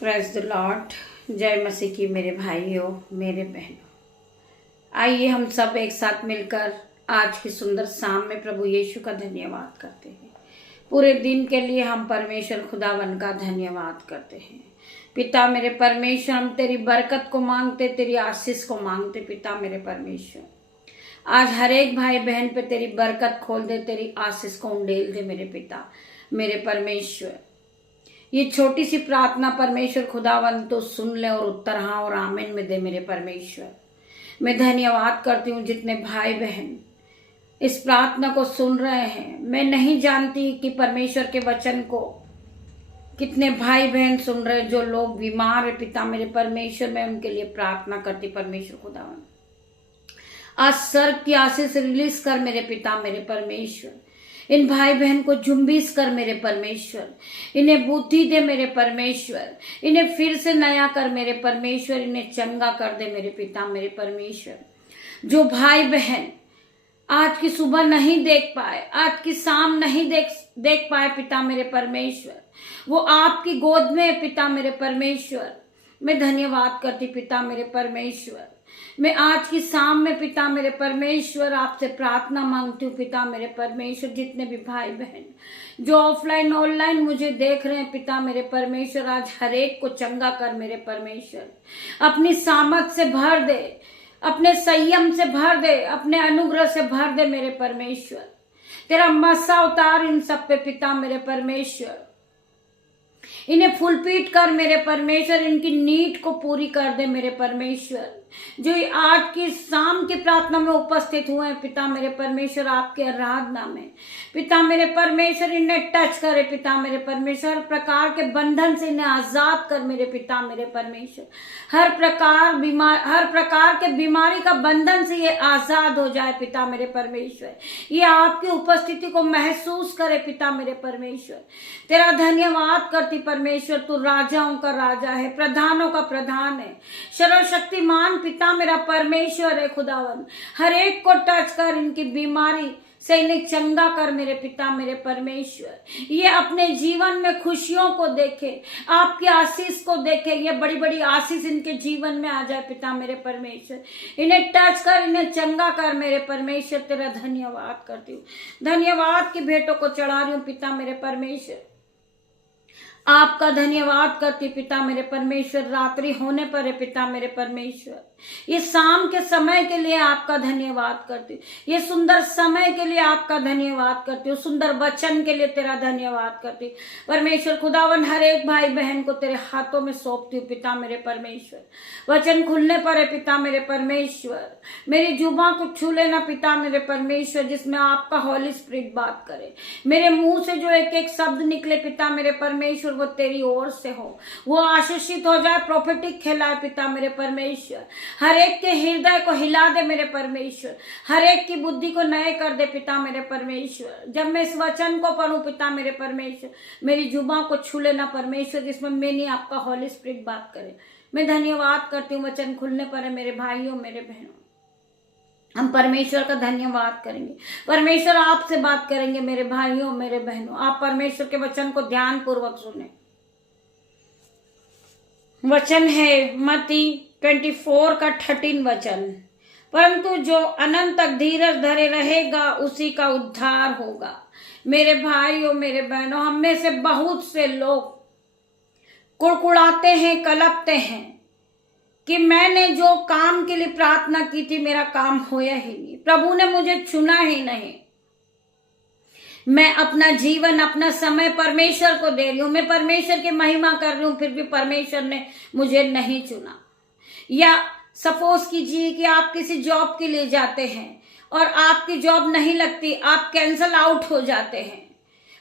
Praise the Lord. जय मसीह की मेरे भाइयों, मेरे बहनों, आइए हम सब एक साथ मिलकर आज की सुंदर शाम में प्रभु यीशु का धन्यवाद करते हैं। पूरे दिन के लिए हम परमेश्वर खुदावन का धन्यवाद करते हैं। पिता मेरे परमेश्वर, हम तेरी बरकत को मांगते, तेरी आशीष को मांगते। पिता मेरे परमेश्वर, आज हर एक भाई बहन पे तेरी बरकत खोल दे, तेरी आशीष को उंडेल दे। मेरे पिता मेरे परमेश्वर, ये छोटी सी प्रार्थना परमेश्वर खुदावन तो सुन ले और उत्तर हाँ और आमीन में दे। मेरे परमेश्वर, मैं धन्यवाद करती हूँ जितने भाई बहन इस प्रार्थना को सुन रहे हैं। मैं नहीं जानती कि परमेश्वर के वचन को कितने भाई बहन सुन रहे, जो लोग बीमार है पिता मेरे परमेश्वर, मैं उनके लिए प्रार्थना करती। परमेश्वर खुदावन, आज सर्व की आशीष रिलीज कर मेरे पिता मेरे परमेश्वर। इन भाई बहन को जुम्बिश कर मेरे परमेश्वर, इन्हें बुद्धि दे मेरे परमेश्वर, इन्हें फिर से नया कर मेरे परमेश्वर, इन्हें चंगा कर दे मेरे पिता मेरे परमेश्वर। जो भाई बहन आज की सुबह नहीं देख पाए, आज की शाम नहीं देख पाए पिता मेरे परमेश्वर, वो आपकी गोद में पिता मेरे परमेश्वर, मैं धन्यवाद करती पिता मेरे परमेश्वर। मैं आज की शाम में पिता मेरे परमेश्वर आपसे प्रार्थना मांगती हूँ पिता मेरे परमेश्वर। जितने भी भाई बहन जो ऑफलाइन ऑनलाइन मुझे देख रहे हैं पिता मेरे परमेश्वर, आज हर एक को चंगा कर मेरे परमेश्वर। अपनी सामर्थ से भर दे, अपने संयम से भर दे, अपने अनुग्रह से भर दे मेरे परमेश्वर। तेरा मसा उतार इन सब पे पिता मेरे परमेश्वर। इन्हें फुलपीट कर मेरे परमेश्वर, इनकी नीड को पूरी कर दे मेरे परमेश्वर। जो आज की शाम की प्रार्थना में उपस्थित हुए हैं पिता मेरे परमेश्वर, आपके आराधना में पिता मेरे परमेश्वर, इन्हें टच करे पिता मेरे परमेश्वर। हर प्रकार के बंधन से इन्हें आजाद कर मेरे पिता मेरे परमेश्वर। हर प्रकार के बीमारी का बंधन से ये आजाद हो जाए पिता मेरे परमेश्वर। ये आपकी उपस्थिति को महसूस करे पिता मेरे परमेश्वर। तेरा धन्यवाद करती परमेश्वर, तू राजाओं का राजा है, प्रधानों का प्रधान है, सर्वशक्तिमान पिता मेरा परमेश्वर है खुदावन। हर एक को टच कर, इनकी बीमारी से इन्हें चंगा कर मेरे पिता मेरे परमेश्वर। ये अपने जीवन में खुशियों को देखे, आपकी आशीष को देखे, ये बड़ी बड़ी आशीष इनके जीवन में आ जाए पिता मेरे परमेश्वर। इन्हें टच कर, इन्हें चंगा कर मेरे परमेश्वर। तेरा धन्यवाद करती हूँ, धन्यवाद की भेंटों को चढ़ा रही हूँ पिता मेरे परमेश्वर। आपका धन्यवाद करती पिता मेरे परमेश्वर। रात्रि होने पर है पिता मेरे परमेश्वर, ये शाम के समय के लिए आपका धन्यवाद करती हूँ, ये सुंदर समय के लिए आपका धन्यवाद करती हूँ, सुंदर वचन के लिए तेरा धन्यवाद करती हूँ परमेश्वर खुदावन। हर एक भाई बहन को तेरे हाथों में सौंपती हूँ पिता मेरे परमेश्वर। वचन खुलने पर है पिता मेरे परमेश्वर, मेरी जुबान को छू लेना पिता मेरे परमेश्वर, जिसमें आपका हॉली स्पिरिट बात करे। मेरे मुंह से जो एक एक शब्द निकले पिता मेरे परमेश्वर, वो तेरी ओर से हो, वो आशीषित हो जाए, प्रोफेटिक कहलाए पिता मेरे परमेश्वर। हर एक के हृदय को हिला दे मेरे परमेश्वर, हर एक की बुद्धि को नए कर दे पिता मेरे परमेश्वर। जब मैं इस वचन को पढ़ूं पिता मेरे परमेश्वर, मेरी जुबान को छू लेना परमेश्वर, जिसमें मैंने आपका हॉली स्पिरिट बात करे। मैं धन्यवाद करती हूँ, वचन खुलने पर है मेरे भाइयों मेरे बहनों। हम परमेश्वर का धन्यवाद करेंगे, परमेश्वर आपसे बात करेंगे मेरे भाइयों मेरे बहनों। आप परमेश्वर के वचन को ध्यान पूर्वक सुने। वचन है मत्ती 24 का 13 वचन, परंतु जो अनंत तक धीरज धरे रहेगा उसी का उद्धार होगा। मेरे भाइयों मेरे बहनों, हम में से बहुत से लोग कुड़कुड़ाते हैं, कलपते हैं कि मैंने जो काम के लिए प्रार्थना की थी मेरा काम होया ही नहीं, प्रभु ने मुझे चुना ही नहीं। मैं अपना जीवन अपना समय परमेश्वर को दे रही हूं, मैं परमेश्वर की महिमा कर रही हूं, फिर भी परमेश्वर ने मुझे नहीं चुना। या सपोज कीजिए कि आप किसी जॉब के लिए जाते हैं और आपकी जॉब नहीं लगती, आप कैंसल आउट हो जाते हैं,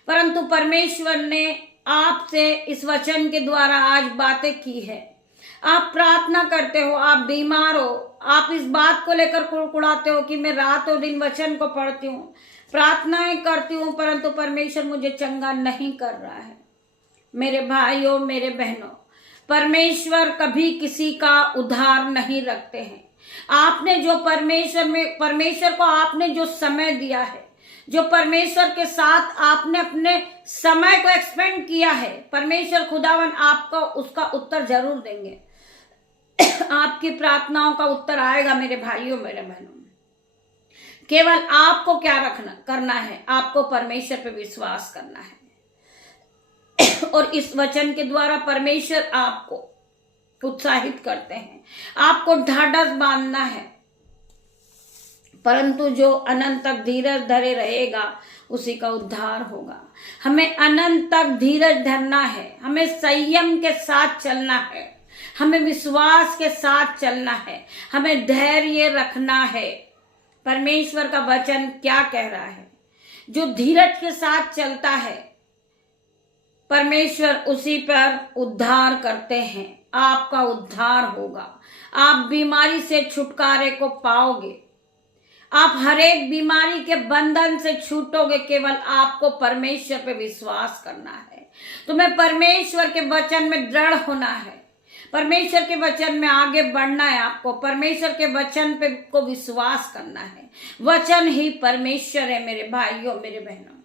परंतु परमेश्वर ने आपसे इस वचन के द्वारा आज बातें की है। आप प्रार्थना करते हो, आप बीमार हो, आप इस बात को लेकर कुड़कुड़ाते हो कि मैं रात और दिन वचन को पढ़ती हूँ, प्रार्थनाएं करती हूँ, परंतु परमेश्वर मुझे चंगा नहीं कर रहा है। मेरे भाइयों मेरे बहनों, परमेश्वर कभी किसी का उधार नहीं रखते हैं। आपने जो परमेश्वर को आपने जो समय दिया है, जो परमेश्वर के साथ आपने अपने समय को एक्सपेंड किया है, परमेश्वर खुदावन आपको उसका उत्तर जरूर देंगे। आपकी प्रार्थनाओं का उत्तर आएगा मेरे भाइयों मेरे बहनों। केवल आपको क्या करना है, आपको परमेश्वर पे विश्वास करना है। और इस वचन के द्वारा परमेश्वर आपको उत्साहित करते हैं, आपको ढाढ़स बांधना है। परंतु जो अनंत तक धीरज धरे रहेगा उसी का उद्धार होगा। हमें अनंत तक धीरज धरना है, हमें संयम के साथ चलना है, हमें विश्वास के साथ चलना है, हमें धैर्य रखना है। परमेश्वर का वचन क्या कह रहा है? जो धीरज के साथ चलता है परमेश्वर उसी पर उद्धार करते हैं। आपका उद्धार होगा, आप बीमारी से छुटकारे को पाओगे, आप हर एक बीमारी के बंधन से छूटोगे। केवल आपको परमेश्वर पे विश्वास करना है, तुम्हें परमेश्वर के वचन में दृढ़ होना है, परमेश्वर के वचन में आगे बढ़ना है। आपको परमेश्वर के वचन पे को विश्वास करना है। वचन ही परमेश्वर है मेरे भाइयों मेरे बहनों।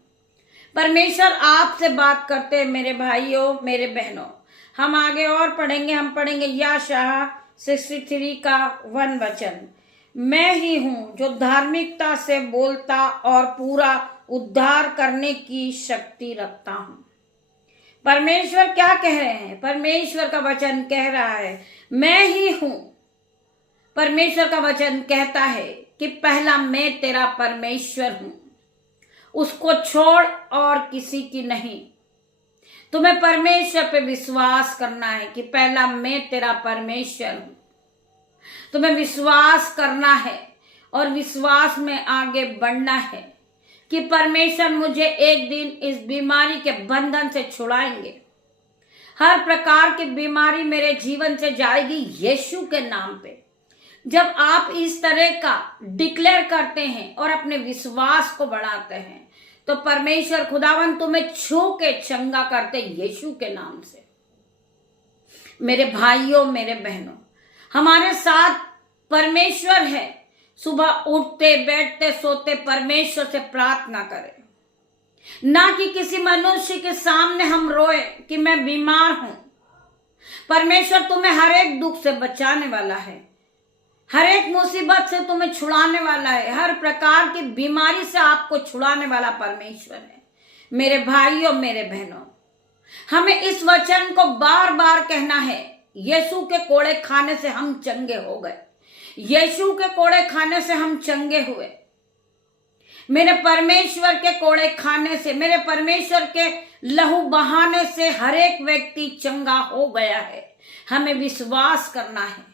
परमेश्वर आपसे बात करते हैं मेरे भाइयों मेरे बहनों। हम आगे और पढ़ेंगे, हम पढ़ेंगे यशायाह 63 का 1 वचन। मैं ही हूं जो धार्मिकता से बोलता और पूरा उद्धार करने की शक्ति रखता हूं। परमेश्वर क्या कह रहे हैं? परमेश्वर का वचन कह रहा है मैं ही हूं। परमेश्वर का वचन कहता है कि पहला मैं तेरा परमेश्वर हूं, उसको छोड़ और किसी की नहीं। तुम्हें परमेश्वर पे विश्वास करना है कि पहला मैं तेरा परमेश्वर हूं। तुम्हें विश्वास करना है और विश्वास में आगे बढ़ना है कि परमेश्वर मुझे एक दिन इस बीमारी के बंधन से छुड़ाएंगे। हर प्रकार की बीमारी मेरे जीवन से जाएगी यीशु के नाम पे। जब आप इस तरह का डिक्लेयर करते हैं और अपने विश्वास को बढ़ाते हैं तो परमेश्वर खुदावन तुम्हें छू के चंगा करते यीशु के नाम से। मेरे भाइयों मेरे बहनों, हमारे साथ परमेश्वर है। सुबह उठते बैठते सोते परमेश्वर से प्रार्थना करें, ना कि किसी मनुष्य के सामने हम रोए कि मैं बीमार हूं। परमेश्वर तुम्हें हर एक दुख से बचाने वाला है, हर एक मुसीबत से तुम्हें छुड़ाने वाला है, हर प्रकार की बीमारी से आपको छुड़ाने वाला परमेश्वर है। मेरे भाइयों मेरे बहनों, हमें इस वचन को बार बार कहना है। यीशु के कोड़े खाने से हम चंगे हो गए, यीशु के कोड़े खाने से हम चंगे हुए। मेरे परमेश्वर के कोड़े खाने से, मेरे परमेश्वर के लहू बहाने से हर एक व्यक्ति चंगा हो गया है। हमें विश्वास करना है।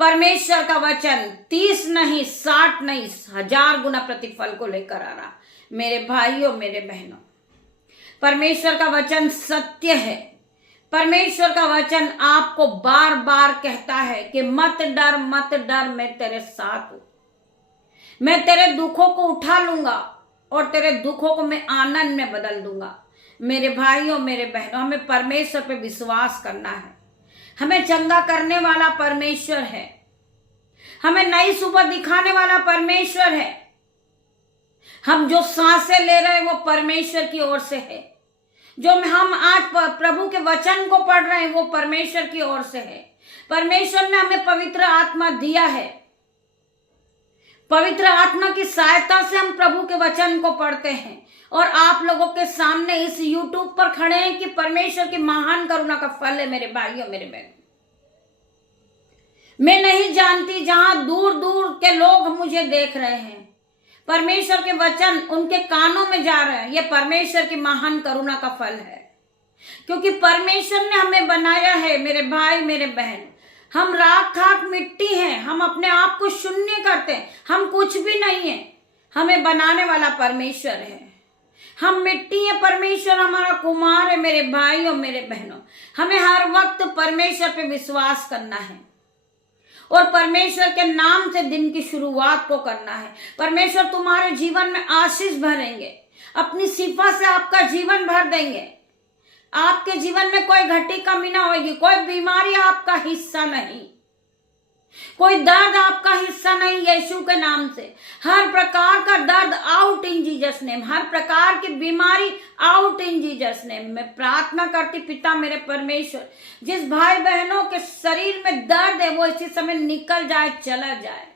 परमेश्वर का वचन 30 नहीं 60 नहीं 1000 गुना प्रतिफल को लेकर आ रहा। मेरे भाइयों मेरे बहनों, परमेश्वर का वचन सत्य है। परमेश्वर का वचन आपको बार बार कहता है कि मत डर मैं तेरे साथ हूं, मैं तेरे दुखों को उठा लूंगा और तेरे दुखों को मैं आनंद में बदल दूंगा। मेरे भाइयों मेरे बहनों, हमें परमेश्वर पे विश्वास करना है। हमें चंगा करने वाला परमेश्वर है, हमें नई सुबह दिखाने वाला परमेश्वर है। हम जो सांसें ले रहे हैं वो परमेश्वर की ओर से है। जो हम आज प्रभु के वचन को पढ़ रहे हैं वो परमेश्वर की ओर से है। परमेश्वर ने हमें पवित्र आत्मा दिया है। पवित्र आत्मा की सहायता से हम प्रभु के वचन को पढ़ते हैं और आप लोगों के सामने इस यूट्यूब पर खड़े हैं कि परमेश्वर की महान करुणा का फल है। मेरे भाइयों मेरे बहनों, मैं नहीं जानती जहां दूर दूर के लोग मुझे देख रहे हैं, परमेश्वर के वचन उनके कानों में जा रहे हैं। यह परमेश्वर की महान करुणा का फल है, क्योंकि परमेश्वर ने हमें बनाया है। मेरे भाई मेरे बहन, हम राख खाक मिट्टी हैं, हम अपने आप को शून्य करते हैं, हम कुछ भी नहीं है। हमें बनाने वाला परमेश्वर है। हम मिट्टी है, परमेश्वर हमारा कुमार है। मेरे भाइयों मेरे बहनों, हमें हर वक्त परमेश्वर पे विश्वास करना है और परमेश्वर के नाम से दिन की शुरुआत को करना है। परमेश्वर तुम्हारे जीवन में आशीष भरेंगे, अपनी सिफा से आपका जीवन भर देंगे। आपके जीवन में कोई घटी कमी ना होगी, कोई बीमारी आपका हिस्सा नहीं। कोई दर्द आपका हिस्सा नहीं यीशु के नाम से। हर प्रकार का दर्द आउट इन जीसस नेम, हर प्रकार की बीमारी आउट इन जीसस नेम। मैं प्रार्थना करती पिता मेरे परमेश्वर, जिस भाई बहनों के शरीर में दर्द है वो इसी समय निकल जाए, चला जाए।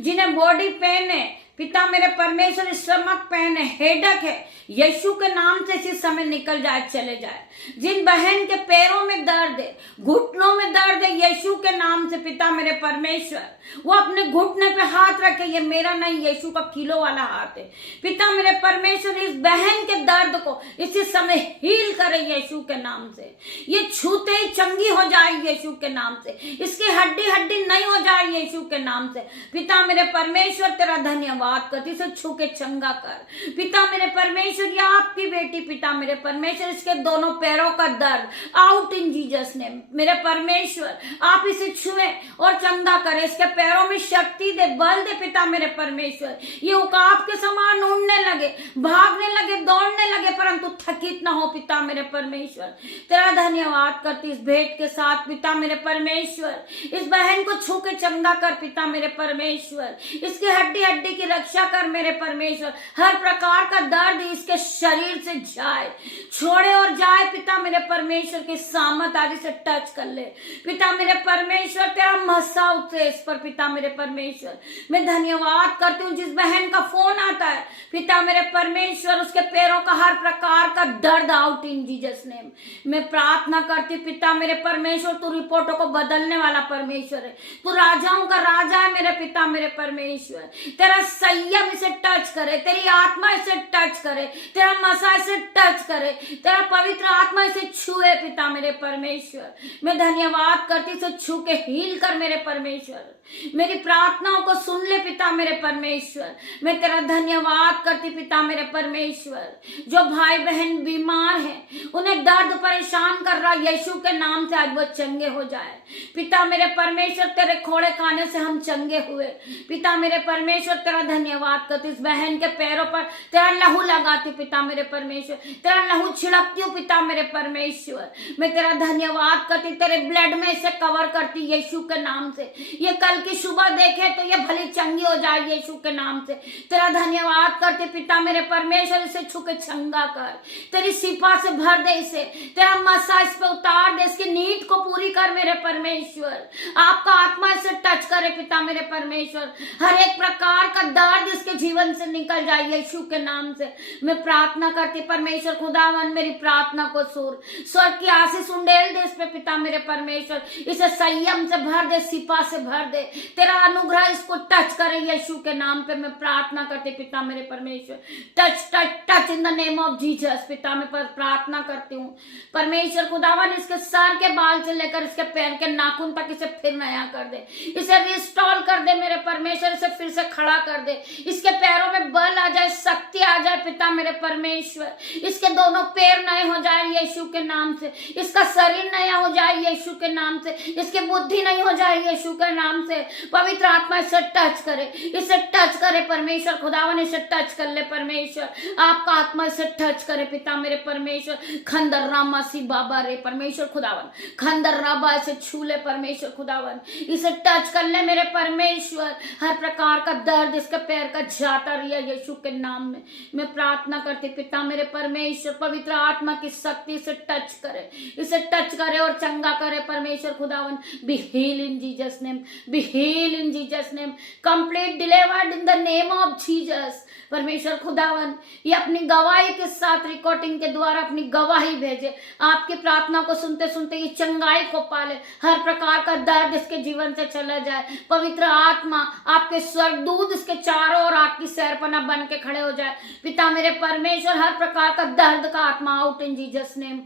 जिन्हें बॉडी पेन है पिता मेरे परमेश्वर, स्टमक पेन है, हेडक है, यीशु के नाम से इसी समय निकल जाए, चले जाए। जिन बहन के पैरों में दर्द है, घुटनों में दर्द है, यीशु के नाम से पिता मेरे परमेश्वर, वो अपने घुटने पे हाथ रखे, ये मेरा नहीं यीशु का किलो वाला हाथ है। पिता मेरे परमेश्वर, इस बहन के दर्द को इसी समय हील करे यीशु के नाम से। ये छूते ही चंगी हो जाए यीशु के नाम से, इसकी हड्डी हड्डी नहीं हो जाए यीशु के नाम से। पिता मेरे परमेश्वर तेरा धन्यवाद करती, इसे छू के चंगा कर। पिता मेरे परमेश्वर, ये आपकी बेटी पिता मेरे परमेश्वर, इसके दोनों पैरों का दर्द आउट इन जीसस नेम। मेरे परमेश्वर आप इसे छुए और चंगा करे, इसके पैरों में शक्ति दे, बल दे पिता मेरे परमेश्वर। ये उकाब के समान उड़ने लगे, भागने लगे, दौड़ने लगे, परंतु थकित ना हो पिता मेरे परमेश्वर। तेरा धन्यवाद करती इस भेंट के साथ पिता मेरे परमेश्वर। इस बहन को छू के चंगा कर पिता मेरे परमेश्वर, इसकी हड्डी हड्डी की रक्षा कर मेरे परमेश्वर। हर प्रकार का दर्द इसके शरीर से जाए, छोड़े और जाए पिता मेरे परमेश्वर की सामत आदि से टच कर ले पिता मेरे परमेश्वर। तेरा मसा उठे इस पर पिता मेरे परमेश्वर। मैं धन्यवाद करती हूँ जिस बहन का फोन आता है पिता मेरे परमेश्वर, उसके पैरों का हर प्रकार का दर्द आउट इन जीसस नेम। मैं प्रार्थना करती पिता मेरे परमेश्वर, तू रिपोर्टों को बदलने वाला परमेश्वर है, तू राजाओं का राजा है मेरे पिता मेरे परमेश्वर। तेरा संयम इसे टच करे, तेरी आत्मा इसे टच करे, तेरा मसा इसे टच करे, तेरा पवित्र आत्मा इसे छुए पिता मेरे परमेश्वर। मैं धन्यवाद करती, इसे छू के हील कर मेरे परमेश्वर। मेरी प्रार्थनाओं को सुन ले पिता मेरे परमेश्वर। मैं तेरा धन्यवाद करती पिता मेरे परमेश्वर। जो भाई बहन बीमार हैं, उन्हें दर्द परेशान कर रहा, यीशु के नाम से आज वो चंगे हो जाए पिता मेरे परमेश्वर। तेरे खोड़े खाने से हम चंगे हुए पिता मेरे परमेश्वर। तेरा धन्यवाद करती, इस बहन के पैरों पर तेरा लहू लगाती पिता मेरे परमेश्वर, तेरा लहू छिड़कती हूँ पिता मेरे परमेश्वर। मैं तेरा धन्यवाद करती, तेरे ब्लड में इसे कवर करती यीशु के नाम से। ये कल की सुबह देखे तो ये भली चंगी हो जाए यीशु के नाम से। तेरा धन्यवाद करते पिता मेरे परमेश्वर, इसे छू के चंगा कर, तेरी सिपा से भर दे इसे, तेरा मसा इस पे उतार दे, इसकी नीड को पूरी कर मेरे परमेश्वर। आपका आत्मा इसे टच करे पिता मेरे परमेश्वर। हर एक प्रकार का दर्द इसके जीवन से निकल जाए यीशु के नाम से। मैं प्रार्थना करती परमेश्वर खुदावन, मेरी प्रार्थना को सुर स्वर्ग की आशीष उंडेल दे इस पे पिता मेरे परमेश्वर। इसे संयम से भर दे, सिपा से भर दे, तेरा अनुग्रह इसको टच करे यीशु के नाम पे। मैं प्रार्थना करती पिता मेरे परमेश्वर, touch touch touch in the name of Jesus पिता मैं प्रार्थना करती हूँ परमेश्वर खुदावन। इसके सर के बाल से लेकर इसके पैर के नाखून तक इसे फिर नया कर दे, इसे रिस्टोर कर दे मेरे परमेश्वर, इसे फिर से खड़ा कर दे, इसके पैरों में बल आ जाए, शक्ति आ जाए पिता मेरे परमेश्वर। इसके दोनों पैर नए हो जाए यीशु के नाम से, इसका शरीर नया हो जाए यीशु के नाम से, इसकी बुद्धि नहीं हो जाए यीशु के नाम से। पवित्र आत्मा इसे टच करे, इसे टच करे परमेश्वर खुदावन, इसे टच कर ले परमेश्वर। आपका आत्मा इसे टच करे पिता मेरे परमेश्वर। खंदर रामा सी बाबा रे परमेश्वर खुदावन, खंदर राबा इसे छू ले परमेश्वर खुदावन, इसे टच कर ले मेरे परमेश्वर। हर प्रकार का दर्द इसके पैर का जाता रहा यीशु के नाम में। मैं प्रार्थना करती पिता मेरे परमेश्वर, पवित्र आत्मा की शक्ति से टच करे, इसे टच करे और चंगा करे परमेश्वर खुदावन। Be heal in Jesus name, be heal in Jesus name, complete delivered in the name of Jesus परमेश्वर खुदावन। ये अपनी गवाही के साथ रिकॉर्डिंग के द्वारा अपनी गवाही भेजे, आपकी प्रार्थना को सुनते सुनते ये चंगाई को पाले, हर प्रकार का दर्द इसके जीवन से चला जाए। पवित्र आत्मा आपके स्वर्गदूत इसके चारों ओर आग की सैरपना बन के खड़े हो जाए पिता मेरे परमेश्वर। हर प्रकार का दर्द का आत्मा आउट इन जीसस नेम।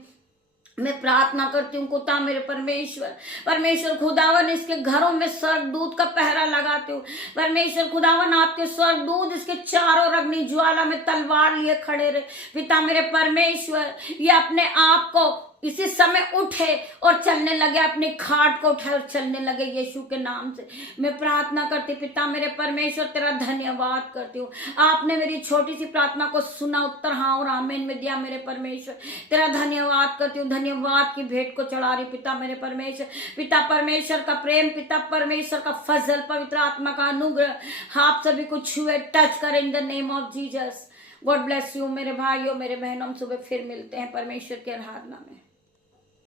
मैं प्रार्थना करती हूँ कुत्ता मेरे परमेश्वर, परमेश्वर खुदावन इसके घरों में स्वर्गदूत का पहरा लगाती हूँ परमेश्वर खुदावन। आपके स्वर्गदूत इसके चारों अग्नि ज्वाला में तलवार लिए खड़े रहे पिता मेरे परमेश्वर। ये अपने आप को इसी समय उठे और चलने लगे, अपनी खाट को उठाए और चलने लगे यीशु के नाम से। मैं प्रार्थना करती पिता मेरे परमेश्वर, तेरा धन्यवाद करती हूँ। आपने मेरी छोटी सी प्रार्थना को सुना, उत्तर हाँ और आमीन में दिया मेरे परमेश्वर। तेरा धन्यवाद करती हूँ, धन्यवाद की भेंट को चढ़ा रही पिता मेरे परमेश्वर। पिता परमेश्वर का प्रेम, पिता परमेश्वर का फजल, पवित्र आत्मा का अनुग्रह आप सभी को छुए, टच करें इन the name of Jesus. God bless you मेरे भाइयों मेरे बहनों। हम सुबह फिर मिलते हैं परमेश्वर की आराधना में।